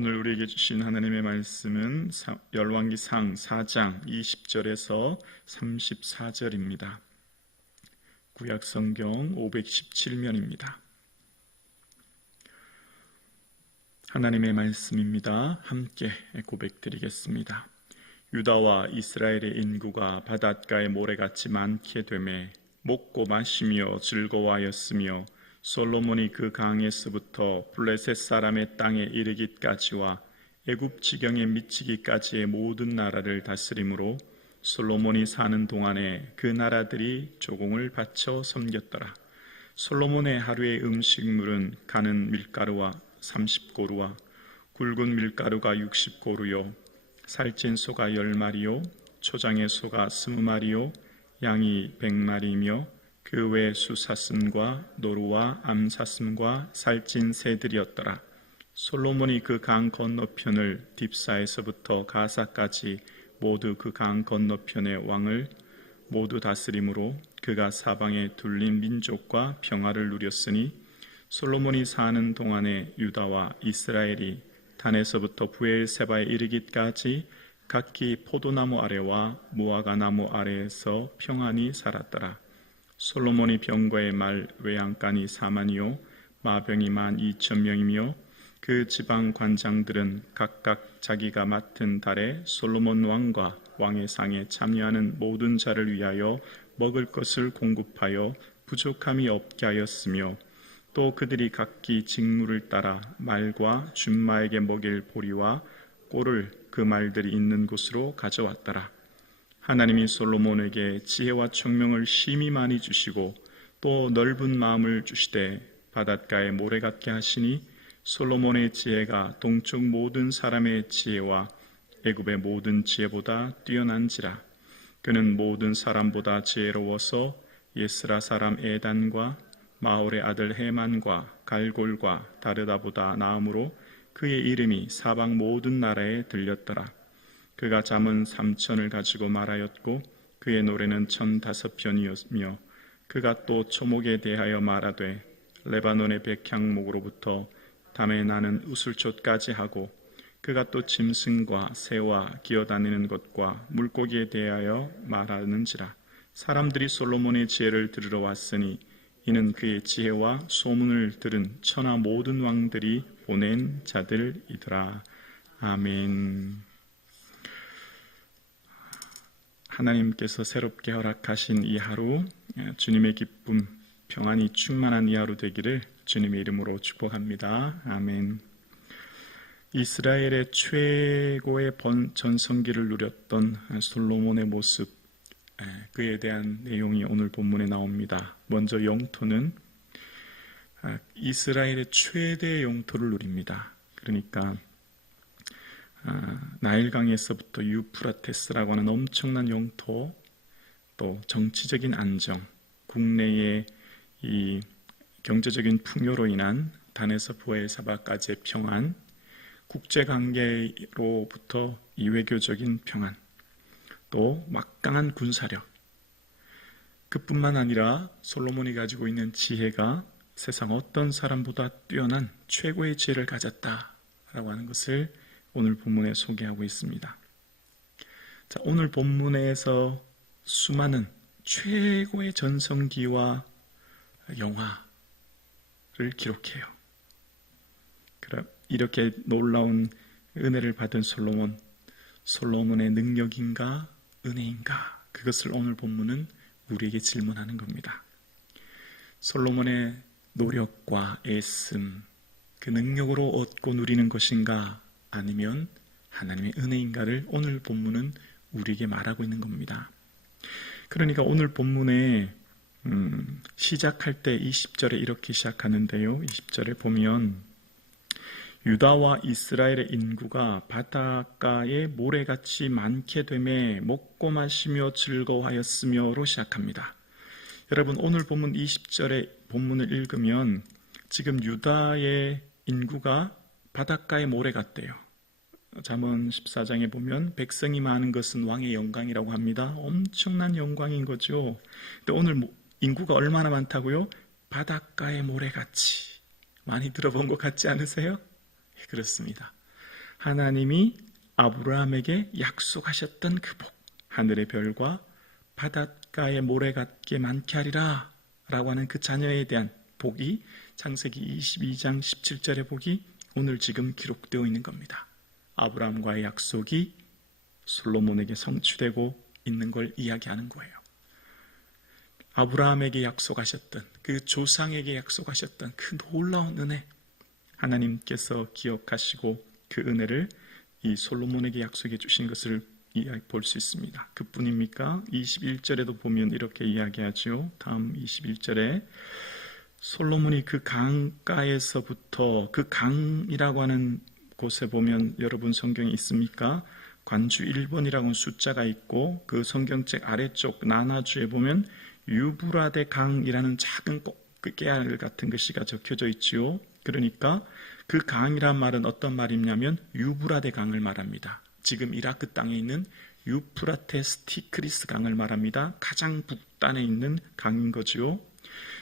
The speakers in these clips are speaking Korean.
오늘 우리에게 주신 하나님의 말씀은 열왕기상 4장 20절에서 34절입니다. 구약성경 517면입니다. 하나님의 말씀입니다. 함께 고백드리겠습니다. 유다와 이스라엘의 인구가 바닷가의 모래같이 많게 되매 먹고 마시며 즐거워하였으며 솔로몬이 그 강에서부터 블레셋 사람의 땅에 이르기까지와 애굽 지경에 미치기까지의 모든 나라를 다스림으로 솔로몬이 사는 동안에 그 나라들이 조공을 바쳐 섬겼더라. 솔로몬의 하루의 음식물은 가는 밀가루와 30고루와 굵은 밀가루가 60고루요 살찐 소가 10마리요 초장의 소가 20마리요 양이 100마리이며 그 외 수사슴과 노루와 암사슴과 살찐 새들이었더라. 솔로몬이 그 강 건너편을 딥사에서부터 가사까지 모두 그 강 건너편의 왕을 모두 다스림으로 그가 사방에 둘린 민족과 평화를 누렸으니 솔로몬이 사는 동안에 유다와 이스라엘이 단에서부터 부엘세바에 이르기까지 각기 포도나무 아래와 무화과 나무 아래에서 평안히 살았더라. 솔로몬이 병거의 말 외양간이 4만이요 마병이 12,000명이며 그 지방 관장들은 각각 자기가 맡은 달에 솔로몬 왕과 왕의 상에 참여하는 모든 자를 위하여 먹을 것을 공급하여 부족함이 없게 하였으며 또 그들이 각기 직무를 따라 말과 준마에게 먹일 보리와 꼴을 그 말들이 있는 곳으로 가져왔더라. 하나님이 솔로몬에게 지혜와 총명을 심히 많이 주시고 또 넓은 마음을 주시되 바닷가에 모래 같게 하시니 솔로몬의 지혜가 동쪽 모든 사람의 지혜와 애굽의 모든 지혜보다 뛰어난지라. 그는 모든 사람보다 지혜로워서 예스라 사람 에단과 마홀의 아들 헤만과 갈골과 다르다보다 나음으로 그의 이름이 사방 모든 나라에 들렸더라. 그가 잠언 3천을 가지고 말하였고 그의 노래는 1005편이었으며 그가 또 초목에 대하여 말하되 레바논의 백향목으로부터 담에 나는 우슬초까지 하고 그가 또 짐승과 새와 기어다니는 것과 물고기에 대하여 말하는지라. 사람들이 솔로몬의 지혜를 들으러 왔으니 이는 그의 지혜와 소문을 들은 천하 모든 왕들이 보낸 자들이더라. 아멘. 하나님께서 새롭게 허락하신 이 하루, 주님의 기쁨, 평안이 충만한 이 하루 되기를 주님의 이름으로 축복합니다. 아멘. 이스라엘의 최고의 전성기를 누렸던 솔로몬의 모습, 그에 대한 내용이 오늘 본문에 나옵니다. 먼저 영토는 이스라엘의 최대의 영토를 누립니다. 그러니까 나일강에서부터 유프라테스라고 하는 엄청난 영토, 또 정치적인 안정, 국내의 이 경제적인 풍요로 인한 단에서 부엘세바까지의 평안, 국제관계로부터 이 외교적인 평안, 또 막강한 군사력, 그뿐만 아니라 솔로몬이 가지고 있는 지혜가 세상 어떤 사람보다 뛰어난 최고의 지혜를 가졌다라고 하는 것을 오늘 본문에 소개하고 있습니다. 자, 오늘 본문에서 수많은 최고의 전성기와 영화를 기록해요. 그럼 이렇게 놀라운 은혜를 받은 솔로몬의 능력인가 은혜인가, 그것을 오늘 본문은 우리에게 질문하는 겁니다. 솔로몬의 노력과 애씀, 그 능력으로 얻고 누리는 것인가, 아니면 하나님의 은혜인가를 오늘 본문은 우리에게 말하고 있는 겁니다. 그러니까 오늘 본문에 시작할 때 20절에 이렇게 시작하는데요. 20절에 보면 유다와 이스라엘의 인구가 바닷가에 모래같이 많게 되매 먹고 마시며 즐거워하였으며로 시작합니다. 여러분, 오늘 본문 20절의 본문을 읽으면 지금 유다의 인구가 바닷가의 모래 같대요. 잠언 14장에 보면 백성이 많은 것은 왕의 영광이라고 합니다. 엄청난 영광인 거죠. 근데 오늘 인구가 얼마나 많다고요? 바닷가의 모래같이. 많이 들어본 것 같지 않으세요? 그렇습니다. 하나님이 아브라함에게 약속하셨던 그 복, 하늘의 별과 바닷가의 모래 같게 많게 하리라 라고 하는 그 자녀에 대한 복이 창세기 22장 17절의 복이 오늘 지금 기록되어 있는 겁니다. 아브라함과의 약속이 솔로몬에게 성취되고 있는 걸 이야기하는 거예요. 아브라함에게 약속하셨던, 그 조상에게 약속하셨던 그 놀라운 은혜, 하나님께서 기억하시고 그 은혜를 이 솔로몬에게 약속해 주신 것을 볼 수 있습니다. 그뿐입니까? 21절에도 보면 이렇게 이야기하죠. 다음 21절에 솔로몬이 그 강가에서부터, 그 강이라고 하는 곳에 보면 여러분 성경에 있습니까? 관주 1번이라고 숫자가 있고 그 성경책 아래쪽 나나주에 보면 유브라데 강이라는 작은 깨알 같은 글씨가 적혀져 있지요. 그러니까 그 강이란 말은 어떤 말이냐면 유브라데 강을 말합니다. 지금 이라크 땅에 있는 유프라테스 티크리스 강을 말합니다. 가장 북단에 있는 강인 거죠.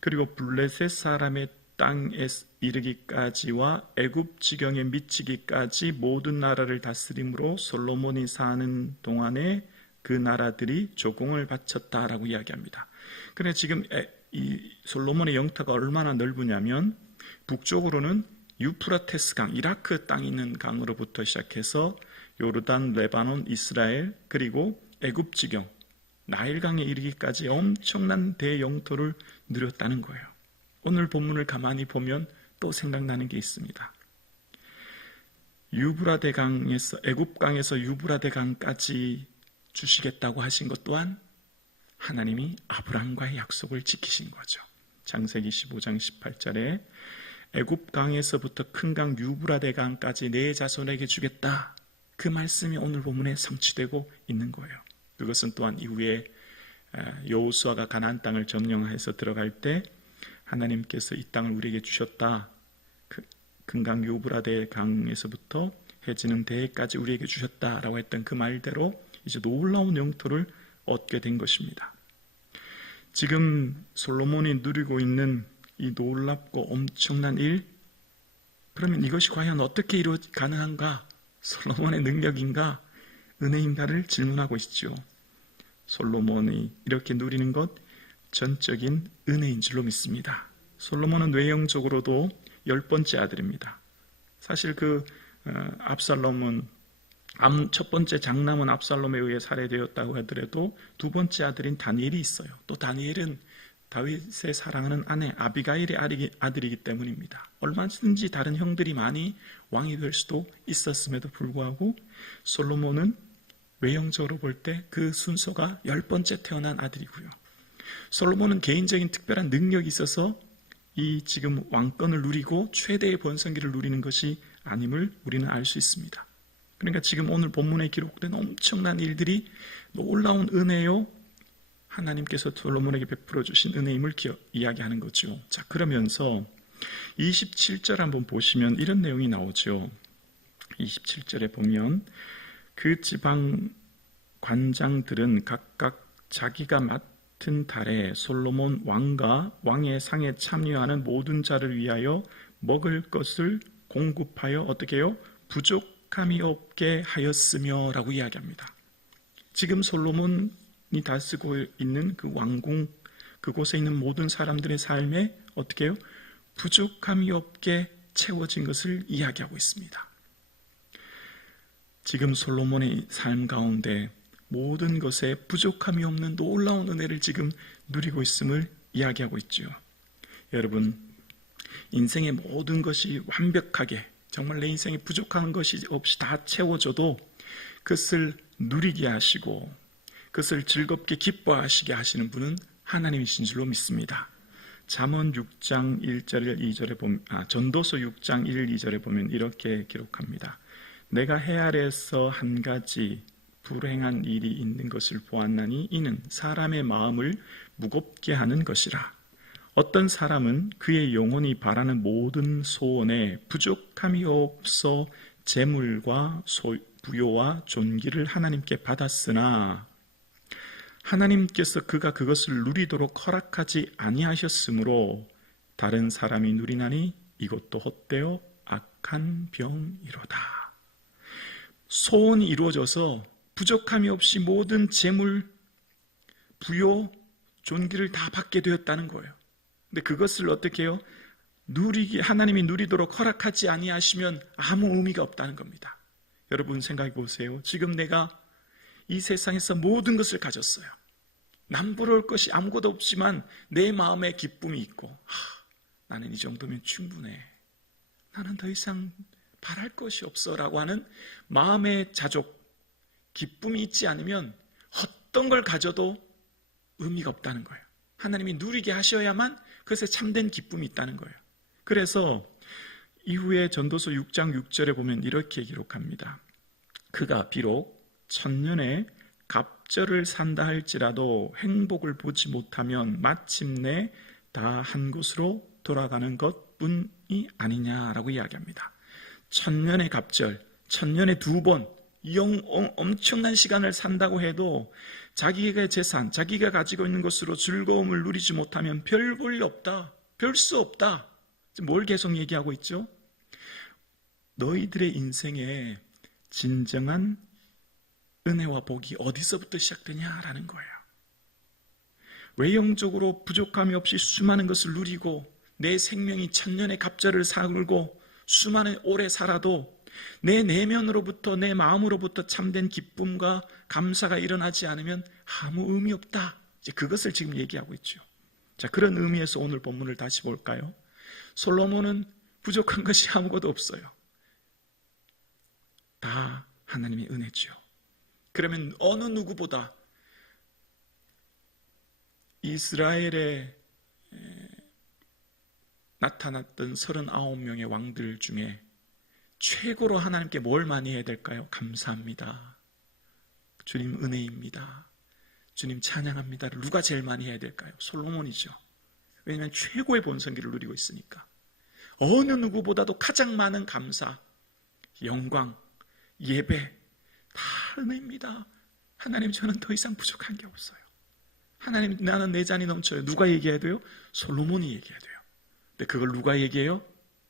그리고 블레셋 사람의 땅에 이르기까지와 애굽 지경에 미치기까지 모든 나라를 다스림으로 솔로몬이 사는 동안에 그 나라들이 조공을 바쳤다라고 이야기합니다. 그래 지금 이 솔로몬의 영토가 얼마나 넓으냐면 북쪽으로는 유프라테스 강, 이라크 땅에 있는 강으로부터 시작해서 요르단, 레바논, 이스라엘, 그리고 애굽 지경, 나일강에 이르기까지 엄청난 대영토를 누렸다는 거예요. 오늘 본문을 가만히 보면 또 생각나는 게 있습니다. 유브라데 강에서, 애굽 강에서 유브라데 강까지 주시겠다고 하신 것 또한 하나님이 아브라함과의 약속을 지키신 거죠. 창세기 15장 18절에 애굽 강에서부터 큰 강 유브라데 강까지 내 자손에게 주겠다. 그 말씀이 오늘 본문에 성취되고 있는 거예요. 그것은 또한 이후에 여호수아가 가나안 땅을 점령해서 들어갈 때 하나님께서 이 땅을 우리에게 주셨다. 큰 강 유브라데 강에서부터 해지는 대해까지 우리에게 주셨다라고 했던 그 말대로 이제 놀라운 영토를 얻게 된 것입니다. 지금 솔로몬이 누리고 있는 이 놀랍고 엄청난 일, 그러면 이것이 과연 어떻게 가능한가? 솔로몬의 능력인가? 은혜인가를 질문하고 있죠. 솔로몬이 이렇게 누리는 것 전적인 은혜인 줄로 믿습니다. 솔로몬은 외형적으로도 10번째 아들입니다. 사실 압살롬은 첫 번째 장남은 압살롬에 의해 살해되었다고 하더라도 두 번째 아들인 다니엘이 있어요. 또 다니엘은 다윗의 사랑하는 아내 아비가일의 아들이기 때문입니다. 얼마든지 다른 형들이 많이 왕이 될 수도 있었음에도 불구하고 솔로몬은 외형적으로 볼 때 그 순서가 10번째 태어난 아들이고요. 솔로몬은 개인적인 특별한 능력이 있어서 이 지금 왕권을 누리고 최대의 번성기를 누리는 것이 아님을 우리는 알 수 있습니다. 그러니까 지금 오늘 본문에 기록된 엄청난 일들이 놀라운 은혜요, 하나님께서 솔로몬에게 베풀어 주신 은혜임을 이야기하는 거죠. 자, 그러면서 27절 한번 보시면 이런 내용이 나오죠. 27절에 보면 그 지방 관장들은 각각 자기가 맡은 달에 솔로몬 왕과 왕의 상에 참여하는 모든 자를 위하여 먹을 것을 공급하여 어떻게 해요? 부족함이 없게 하였으며 라고 이야기합니다. 지금 솔로몬이 다스리고 있는 그 왕궁, 그곳에 있는 모든 사람들의 삶에 어떻게 해요? 부족함이 없게 채워진 것을 이야기하고 있습니다. 지금 솔로몬의 삶 가운데 모든 것에 부족함이 없는 놀라운 은혜를 지금 누리고 있음을 이야기하고 있죠. 여러분, 인생의 모든 것이 완벽하게, 정말 내 인생에 부족한 것이 없이 다 채워져도 그것을 누리게 하시고 그것을 즐겁게 기뻐하시게 하시는 분은 하나님이신 줄로 믿습니다. 잠언 6장 1절 2절에 보면, 전도서 6장 1, 2절에 보면 이렇게 기록합니다. 내가 해 아래에서 한 가지 불행한 일이 있는 것을 보았나니 이는 사람의 마음을 무겁게 하는 것이라. 어떤 사람은 그의 영혼이 바라는 모든 소원에 부족함이 없어 재물과 부요와 존귀를 하나님께 받았으나 하나님께서 그가 그것을 누리도록 허락하지 아니하셨으므로 다른 사람이 누리나니 이것도 헛되어 악한 병이로다. 소원이 이루어져서 부족함이 없이 모든 재물, 부요, 존귀를 다 받게 되었다는 거예요. 근데 그것을 어떻게 해요? 하나님이 누리도록 허락하지 아니하시면 아무 의미가 없다는 겁니다. 여러분 생각해 보세요. 지금 내가 이 세상에서 모든 것을 가졌어요. 남부러울 것이 아무것도 없지만 내 마음에 기쁨이 있고, 나는 이 정도면 충분해. 나는 더 이상 바랄 것이 없어 라고 하는 마음의 자족, 기쁨이 있지 않으면 어떤 걸 가져도 의미가 없다는 거예요. 하나님이 누리게 하셔야만 그것에 참된 기쁨이 있다는 거예요. 그래서 이후에 전도서 6장 6절에 보면 이렇게 기록합니다. 그가 비록 천년에 갑절을 산다 할지라도 행복을 보지 못하면 마침내 다 한 곳으로 돌아가는 것뿐이 아니냐라고 이야기합니다. 천년의 갑절, 천년에 2번 엄청난 시간을 산다고 해도 자기의 재산, 자기가 가지고 있는 것으로 즐거움을 누리지 못하면 별 볼 일 없다, 별 수 없다. 뭘 계속 얘기하고 있죠? 너희들의 인생에 진정한 은혜와 복이 어디서부터 시작되냐라는 거예요. 외형적으로 부족함이 없이 수많은 것을 누리고 내 생명이 천년의 갑절을 살고 수많은 오래 살아도 내 내면으로부터, 내 마음으로부터 참된 기쁨과 감사가 일어나지 않으면 아무 의미 없다. 이제 그것을 지금 얘기하고 있죠. 자, 그런 의미에서 오늘 본문을 다시 볼까요? 솔로몬은 부족한 것이 아무것도 없어요. 다 하나님의 은혜죠. 그러면 어느 누구보다 이스라엘에 나타났던 39명의 왕들 중에 최고로 하나님께 뭘 많이 해야 될까요? 감사합니다. 주님 은혜입니다. 주님 찬양합니다를 누가 제일 많이 해야 될까요? 솔로몬이죠. 왜냐하면 최고의 본성기를 누리고 있으니까. 어느 누구보다도 가장 많은 감사, 영광, 예배 다 은혜입니다. 하나님, 저는 더 이상 부족한 게 없어요. 하나님, 나는 내 잔이 넘쳐요. 누가 얘기해야 돼요? 솔로몬이 얘기해야 돼요. 근데 그걸 누가 얘기해요?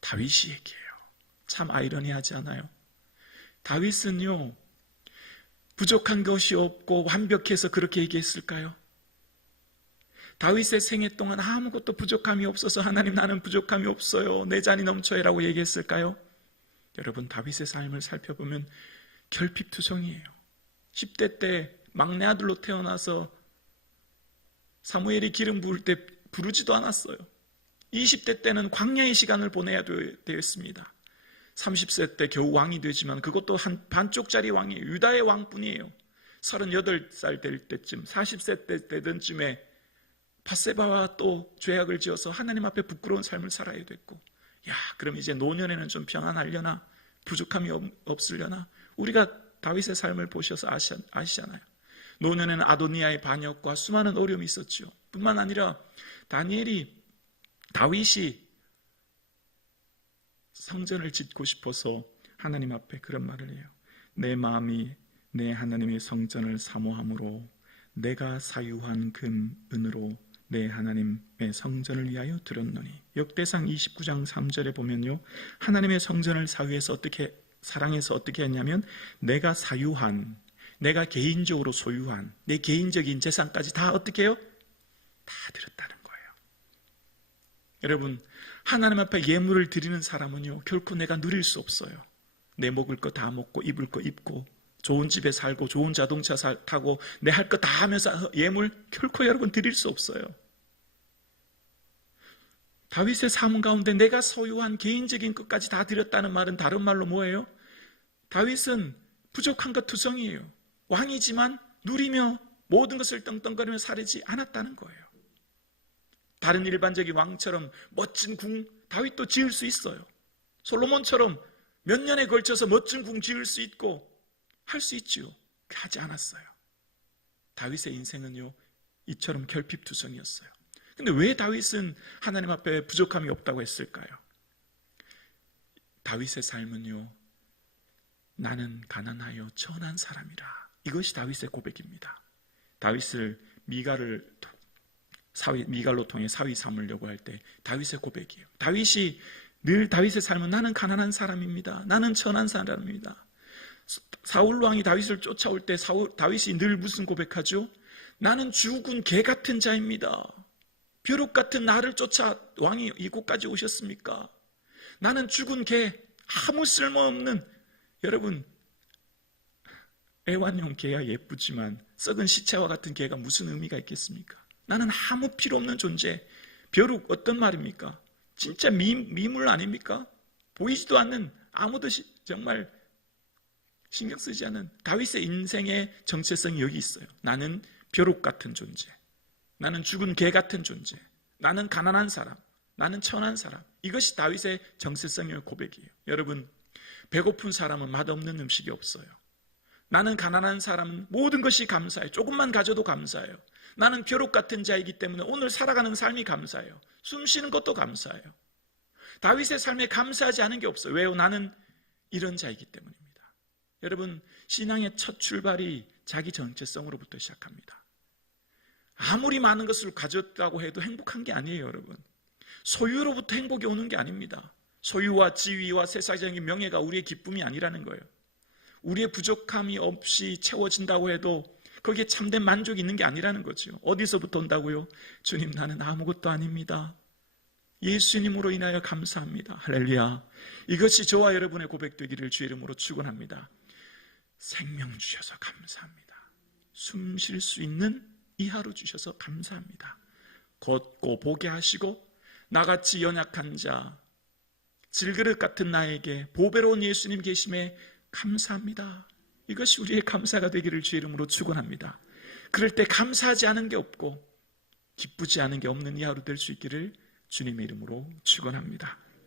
다윗이 얘기해요. 참 아이러니하지 않아요? 다윗은요, 부족한 것이 없고 완벽해서 그렇게 얘기했을까요? 다윗의 생애 동안 아무것도 부족함이 없어서 하나님, 나는 부족함이 없어요, 내 잔이 넘쳐요 라고 얘기했을까요? 여러분, 다윗의 삶을 살펴보면 결핍투성이에요. 10대 때 막내 아들로 태어나서 사무엘이 기름 부을 때 부르지도 않았어요. 20대 때는 광야의 시간을 보내야 되었습니다. 30세 때 겨우 왕이 되지만 그것도 한 반쪽짜리 왕이에요. 유다의 왕뿐이에요. 38살 될 때쯤, 40세 때 되던 쯤에 밧세바와 또 죄악을 지어서 하나님 앞에 부끄러운 삶을 살아야 됐고, 그럼 이제 노년에는 좀 평안하려나, 부족함이 없으려나. 우리가 다윗의 삶을 보셔서 아시잖아요. 노년에는 아도니아의 반역과 수많은 어려움이 있었죠. 뿐만 아니라 다윗이 성전을 짓고 싶어서 하나님 앞에 그런 말을 해요. 내 마음이 내 하나님의 성전을 사모함으로 내가 사유한 금, 은으로 내 하나님의 성전을 위하여 드렸노니. 역대상 29장 3절에 보면요, 하나님의 성전을 사랑해서 어떻게 했냐면, 내가 사유한, 내가 개인적으로 소유한 내 개인적인 재산까지 다 어떻게 해요? 다 드렸다는 거예요. 여러분, 하나님 앞에 예물을 드리는 사람은요, 결코 내가 누릴 수 없어요. 내 먹을 거 다 먹고 입을 거 입고 좋은 집에 살고 좋은 자동차 타고 내 할 거 다 하면서 예물 결코 여러분 드릴 수 없어요. 다윗의 삶 가운데 내가 소유한 개인적인 것까지 다 드렸다는 말은 다른 말로 뭐예요? 다윗은 부족한 것 투성이에요. 왕이지만 누리며 모든 것을 떵떵거리며 살지 않았다는 거예요. 다른 일반적인 왕처럼 멋진 궁 다윗도 지을 수 있어요. 솔로몬처럼 몇 년에 걸쳐서 멋진 궁 지을 수 있고 할 수 있지요. 하지 않았어요. 다윗의 인생은요, 이처럼 결핍투성이었어요. 근데 왜 다윗은 하나님 앞에 부족함이 없다고 했을까요? 다윗의 삶은요, 나는 가난하여 천한 사람이라. 이것이 다윗의 고백입니다. 다윗을 미갈로 통해 사위 삼으려고 할 때 다윗의 고백이에요. 다윗이 늘 다윗의 삶은 나는 가난한 사람입니다. 나는 천한 사람입니다. 사울 왕이 다윗을 쫓아올 때 다윗이 늘 무슨 고백하죠? 나는 죽은 개 같은 자입니다. 벼룩 같은 나를 쫓아 왕이 이곳까지 오셨습니까? 나는 죽은 개, 아무 쓸모없는, 여러분, 애완용 개야 예쁘지만 썩은 시체와 같은 개가 무슨 의미가 있겠습니까? 나는 아무 필요 없는 존재. 벼룩 어떤 말입니까? 진짜 미물 아닙니까? 보이지도 않는, 아무도 정말 신경 쓰지 않은 다윗의 인생의 정체성이 여기 있어요. 나는 벼룩 같은 존재, 나는 죽은 개 같은 존재, 나는 가난한 사람, 나는 천한 사람. 이것이 다윗의 정체성의 고백이에요. 여러분, 배고픈 사람은 맛없는 음식이 없어요. 나는 가난한 사람은 모든 것이 감사해요. 조금만 가져도 감사해요. 나는 벼룩 같은 자이기 때문에 오늘 살아가는 삶이 감사해요. 숨 쉬는 것도 감사해요. 다윗의 삶에 감사하지 않은 게 없어요. 왜요? 나는 이런 자이기 때문입니다. 여러분, 신앙의 첫 출발이 자기 정체성으로부터 시작합니다. 아무리 많은 것을 가졌다고 해도 행복한 게 아니에요, 여러분. 소유로부터 행복이 오는 게 아닙니다. 소유와 지위와 세상적인 명예가 우리의 기쁨이 아니라는 거예요. 우리의 부족함이 없이 채워진다고 해도 거기에 참된 만족이 있는 게 아니라는 거죠. 어디서부터 온다고요? 주님, 나는 아무것도 아닙니다. 예수님으로 인하여 감사합니다. 할렐루야. 이것이 저와 여러분의 고백되기를 주의 이름으로 축원합니다. 생명 주셔서 감사합니다. 숨 쉴 수 있는 이 하루 주셔서 감사합니다. 걷고 보게 하시고 나같이 연약한 자, 질그릇 같은 나에게 보배로운 예수님 계심에 감사합니다. 이것이 우리의 감사가 되기를 주의 이름으로 축원합니다. 그럴 때 감사하지 않은 게 없고 기쁘지 않은 게 없는 이 하루 될 수 있기를 주님의 이름으로 축원합니다.